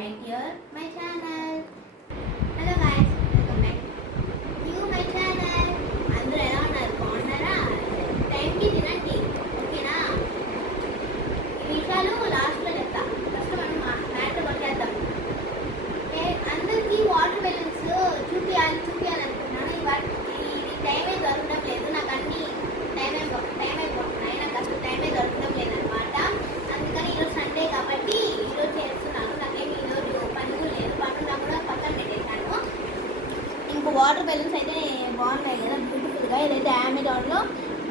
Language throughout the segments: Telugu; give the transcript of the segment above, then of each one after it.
back here my channel. Hello guys, welcome back to my channel. అందరూ ఎలా ఉన్నారు? బాగున్నారా? టైంకి తినండి, ఓకేనా? ఈ విషయాలు లాస్ట్లో చెప్తా. ఫస్ట్ మనం మ్యాటర్ కొట్టేద్దాం. అందరికీ వాటర్ బెలూన్స్ చూపించాలనుకున్నాను. ఇది టైమే దొరకడం లేదు, నాకు అన్ని టైం అయిపోతున్నాయి, నాకు అసలు టైమే దొరకడం లేదనమాట. అందుకని ఈరోజు సండే కాబట్టి ఈరోజు చేస్తున్నాను. నాకేమి ఈరోజు పనులు లేదు, పనున్నా కూడా పక్కన పెట్టేశాను. ఇంకో వాటర్ బెలూన్స్ అయితే బాగున్నాయి కదా, బ్యూటిఫుల్గా. ఇదైతే అమెజాన్లో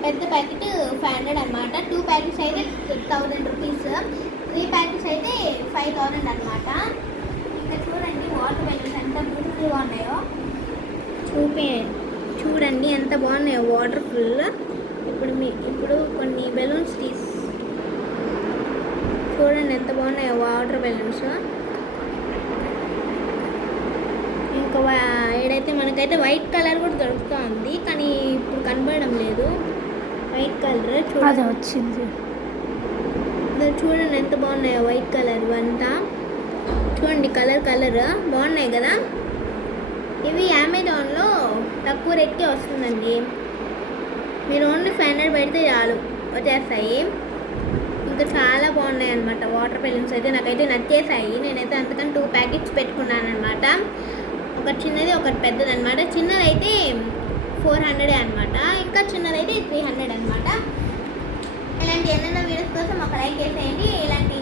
పెద్ద ప్యాకెట్ 500 అనమాట. 2 ప్యాకెట్స్ అయితే 1000 రూపీస్, 3 ప్యాకెట్స్ అయితే 5000 అనమాట. ఇంకా చూడండి వాటర్ బెలూన్స్ ఎంత బ్యూటిఫుల్గా ఉన్నాయో. చూడండి ఎంత బాగున్నాయో వాటర్ ఫుల్. ఇప్పుడు కొన్ని బెలూన్స్ చూడండి ఎంత బాగున్నాయో వాటర్ బెలూన్స్. ఇంకా ఏడైతే మనకైతే వైట్ కలర్ కూడా దొరుకుతుంది, కానీ ఇప్పుడు కనపడడం లేదు వైట్ కలర్. చూడండి వచ్చింది, చూడండి ఎంత బాగున్నాయో వైట్ కలర్ అంతా. చూడండి కలర్ బాగున్నాయి కదా. ఇవి అమెజాన్లో తక్కువ రేట్కే వస్తుందండి. మీరు ఓన్లీ 500 పెడితే చాలు వచ్చేస్తాయి. ఇంకా చాలా బాగున్నాయి అనమాట వాటర్ బెలూన్స్ అయితే, నాకైతే నచ్చేసాయి. నేనైతే అందుకని 2 ప్యాకెట్స్ పెట్టుకున్నాను అనమాట. ఒకటి చిన్నది ఒకటి పెద్దది అనమాట. చిన్నదైతే 400 అనమాట, ఇంకా చిన్నదైతే 300 అనమాట. ఇలాంటి ఎన్నెన్నో వీడియోస్ కోసం ఒక లైక్ చేసేయండి. ఇలాంటి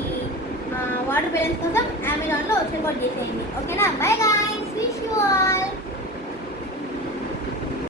వాటర్ బెలూన్స్ కోసం అమెజాన్లో చెక్అవుట్ చేసేయండి, ఓకేనా? By guys, wish you all.